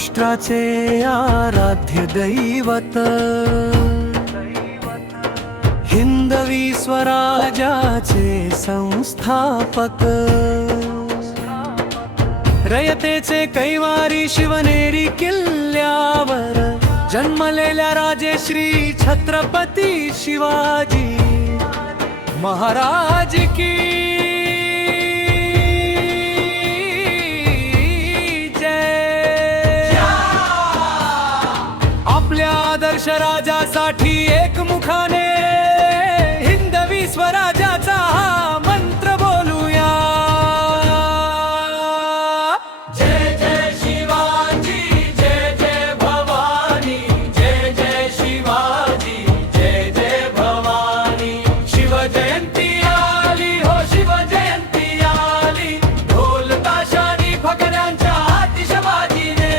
महाराष्ट्राचे आराध्य दैवत, हिंदवी स्वराज्याचे संस्थापक, रयतेचे कैवारी शिवनेरी किल्ल्यावर जन्मलेल्या राजेश्री छत्रपती शिवाजी महाराज की जय। आपल्या आदर्श राजासाठी एकमुखाने हिंदवी स्वराज्याचा हा मंत्र बोलूया। जय जय शिवाजी, जय जय भवानी, जय जय शिवाजी, जय जय भवानी। शिवजयंती आली हो, शिवजयंती आली, ढोल ताशानी फकड्यांच्या आतिषबाजीने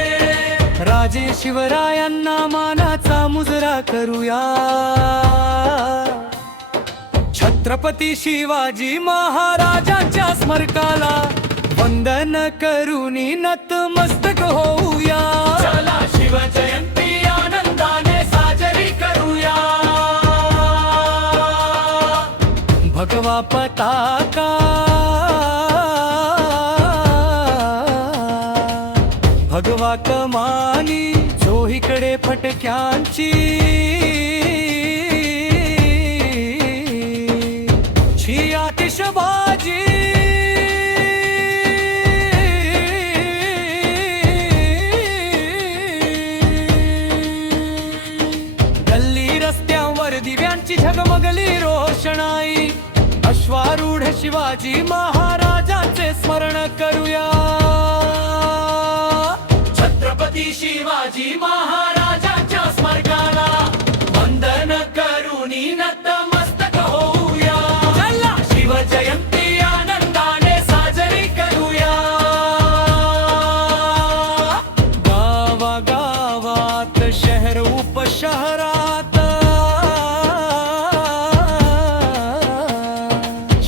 राजे शिवरायांना मानाचा मुजरा करूया। छत्रपती शिवाजी महाराजांच्या स्मारकाला वंदन करूनी नतमस्तक होऊया। चला शिवजयंती आनंदाने साजरी करूया। भगवा पताका, भगवा कमानी, चोहीकडे फटक्यांची छी आतिषबाजी। गल्ली रस्त्यांवर दिव्यांची झगमगली रोषणाई, अश्वारूढ शिवाजी महाराजांचे स्मरण करूया। छत्रपती शिवाजी महाराजांच्या स्मारकाला वंदन करूनी नतमस्तक होऊया। चला शिवजयंती आनंदाने साजरी करूया। गावागावात शहर उपशहरात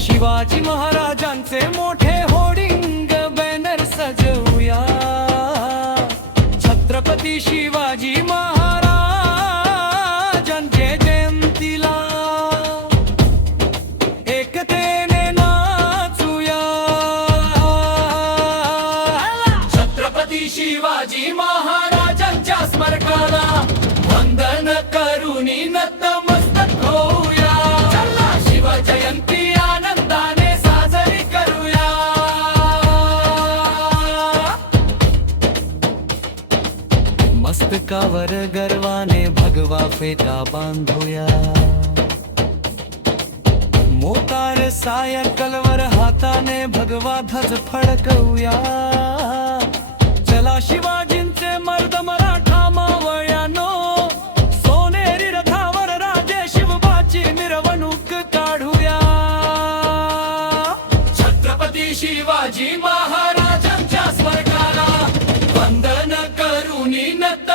शिवाजी महाराजांचे मोठे होर्डिंग बॅनर सजवूया। छत्रपती शिवाजी महाराजांच्या जयंतीला एकतेने नाचूया। छत्रपती शिवाजी महाराजांच्या स्मारकाला वंदन करूनी नतमस्तक होऊया। चला शिवजयंती आनंदाने साजरी करूया। मस्तकावर गर्वाने भगवा फेटा बांधूया। मोकार सायकलवर हाताने भगवा ध्वज फडकवूया। चला शिवाजींचे मर्द मराठा मावळ्यानो, सोनेरी रथावर राजे शिवबाची मिरवणूक काढूया। छत्रपती शिवाजी महाराजांच्या स्मारकाला वंदन करूनी नत